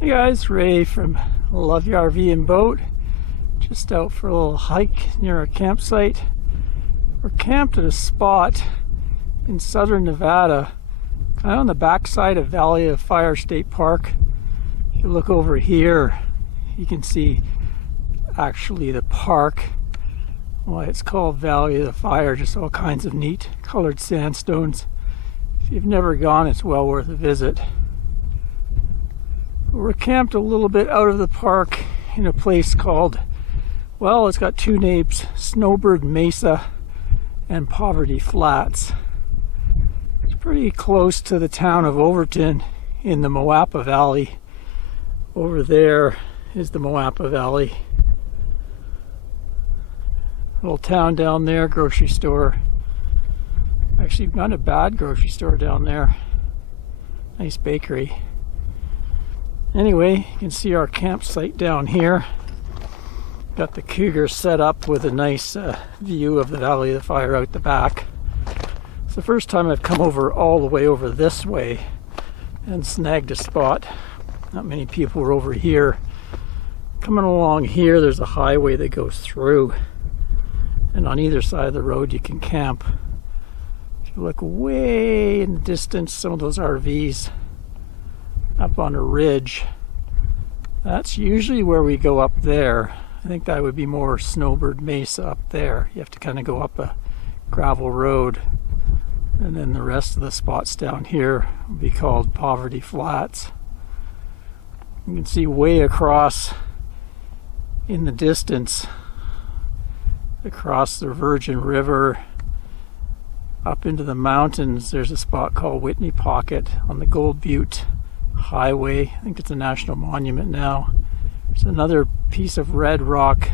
Hey guys, Ray from Love Your RV and Boat. Just out for a little hike near our campsite. We're camped at a spot in southern Nevada, kind of on the backside of Valley of Fire State Park. If you look over here, you can see actually the park. Why it's called Valley of the Fire, just all kinds of neat colored sandstones. If you've never gone, it's well worth a visit. We're camped a little bit out of the park in a place called, well, it's got two names, Snowbird Mesa and Poverty Flats. It's pretty close to the town of Overton in the Moapa Valley. Over there is the Moapa Valley. Little town down there, grocery store. Actually, not a bad grocery store down there. Nice bakery. Anyway, you can see our campsite down here. Got the Cougar set up with a nice view of the Valley of the Fire out the back. It's the first time I've come over all the way over this way and snagged a spot. Not many people were over here. Coming along here, there's a highway that goes through, and on either side of the road you can camp. If you look way in the distance, some of those RVs up on a ridge, that's usually where we go up there. I think that would be more Snowbird Mesa up there. You have to kind of go up a gravel road, and then the rest of the spots down here would be called Poverty Flats. You can see way across in the distance, across the Virgin River up into the mountains, there's a spot called Whitney Pocket on the Gold Butte Highway. I think it's a national monument now. There's another piece of red rock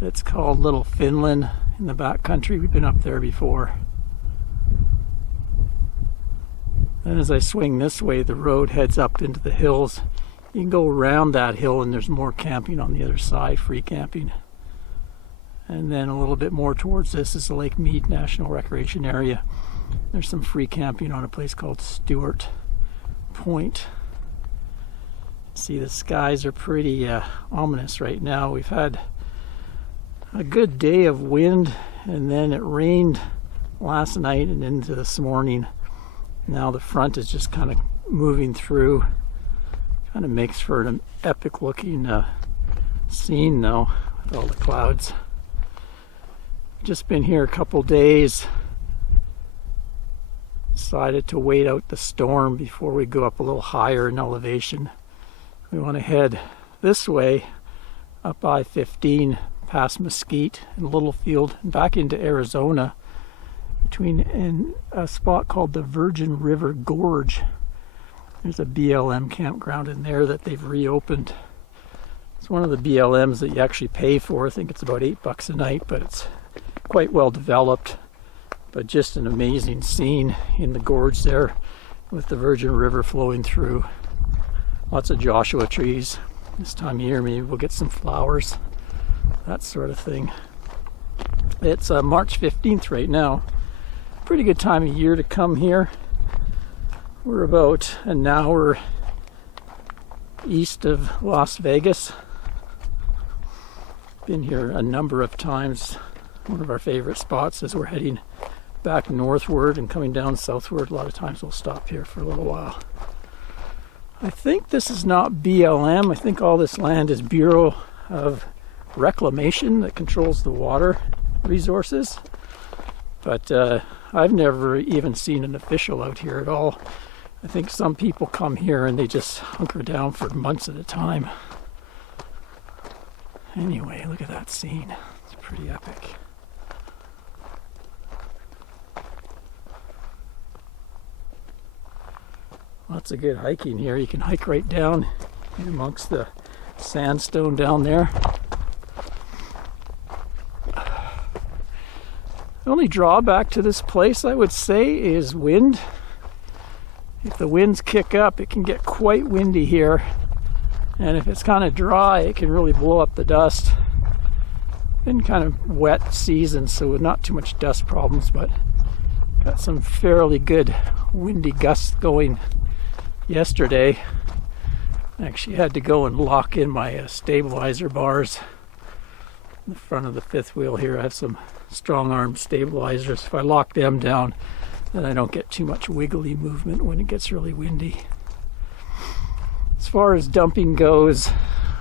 that's called Little Finland in the back country. We've been up there before. Then as I swing this way, the road heads up into the hills. You can go around that hill and there's more camping on the other side, free camping. And then a little bit more towards this is the Lake Mead National Recreation Area. There's some free camping on a place called Stewart Point. See, the skies are pretty ominous right now. We've had a good day of wind, and then it rained last night and into this morning. Now the front is just kind of moving through. Kind of makes for an epic looking scene though, with all the clouds. Just been here a couple days. Decided to wait out the storm before we go up a little higher in elevation. We want to head this way up I-15 past Mesquite and Littlefield and back into Arizona in a spot called the Virgin River Gorge. There's a BLM campground in there that they've reopened. It's one of the BLMs that you actually pay for. I think it's about $8 a night, but it's quite well developed. But just an amazing scene in the gorge there with the Virgin River flowing through. Lots of Joshua trees. This time of year maybe we'll get some flowers, that sort of thing. It's March 15th right now. Pretty good time of year to come here. We're about an hour east of Las Vegas. Been here a number of times. One of our favorite spots as we're heading back northward and coming down southward. A lot of times we'll stop here for a little while. I think this is not BLM. I think all this land is Bureau of Reclamation that controls the water resources. But I've never even seen an official out here at all. I think some people come here and they just hunker down for months at a time. Anyway, look at that scene. It's pretty epic. Lots of good hiking here. You can hike right down in amongst the sandstone down there. The only drawback to this place, I would say, is wind. If the winds kick up, it can get quite windy here. And if it's kind of dry, it can really blow up the dust. Been kind of wet season, so not too much dust problems, but got some fairly good windy gusts going yesterday. I actually had to go and lock in my stabilizer bars in the front of the fifth wheel here. I have some strong arm stabilizers. If I lock them down, then I don't get too much wiggly movement when it gets really windy. As far as dumping goes,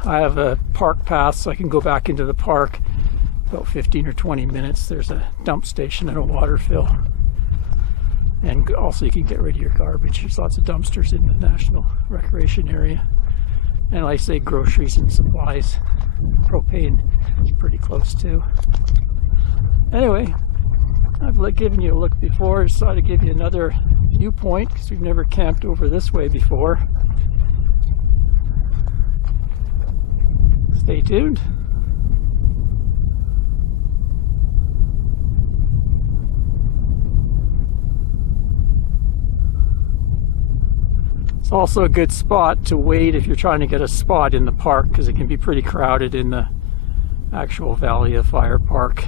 I have a park path, so I can go back into the park about 15 or 20 minutes. There's a dump station and a water fill. And also you can get rid of your garbage. There's lots of dumpsters in the National Recreation Area. And like I say, groceries and supplies. Propane is pretty close too. Anyway, I've given you a look before. I just thought I'd give you another viewpoint because we've never camped over this way before. Stay tuned. It's also a good spot to wait if you're trying to get a spot in the park, because it can be pretty crowded in the actual Valley of Fire Park.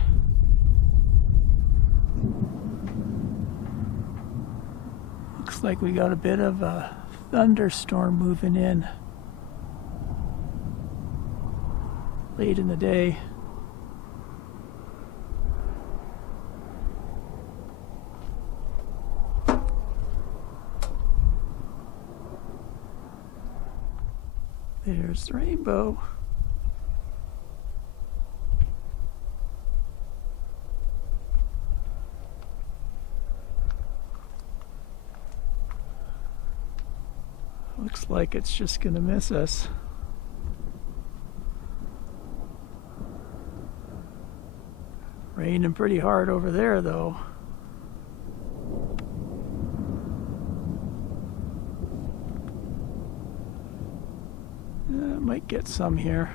Looks like we got a bit of a thunderstorm moving in late in the day. There's the rainbow. Looks like it's just gonna miss us. Raining pretty hard over there though. Might get some here.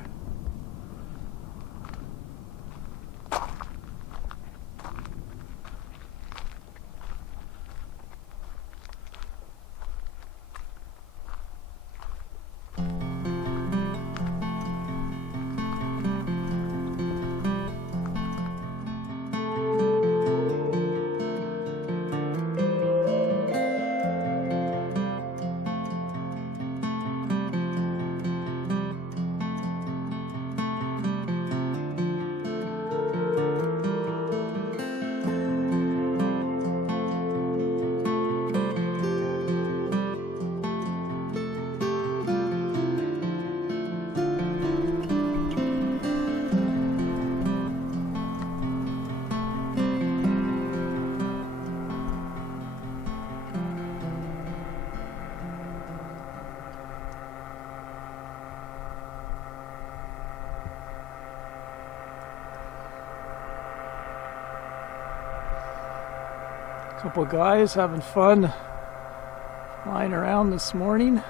Couple guys having fun flying around this morning.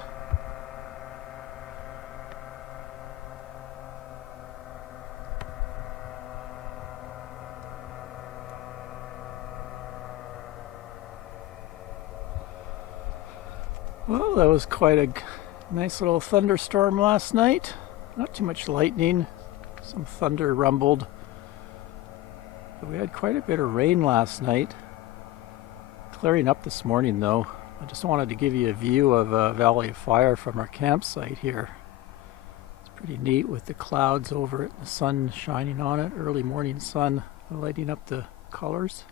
Well, that was quite a nice little thunderstorm last night. Not too much lightning, some thunder rumbled. But we had quite a bit of rain last night. Clearing up this morning though. I just wanted to give you a view of Valley of Fire from our campsite here. It's pretty neat with the clouds over it, the sun shining on it, early morning sun lighting up the colors.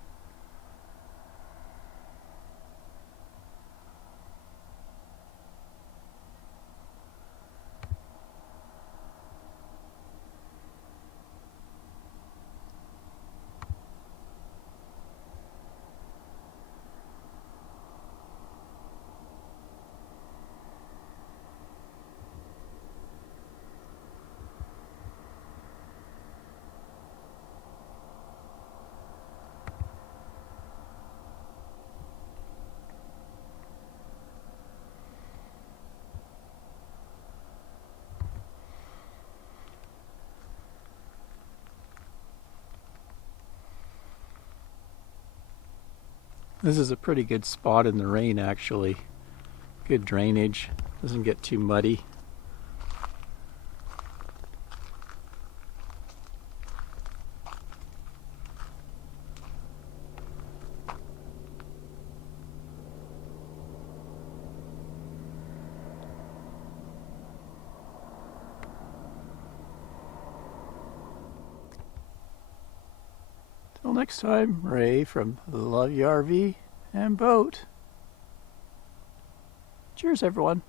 This is a pretty good spot in the rain actually. Good drainage, doesn't get too muddy. next time, Ray from Love Your RV and Boat. Cheers, everyone.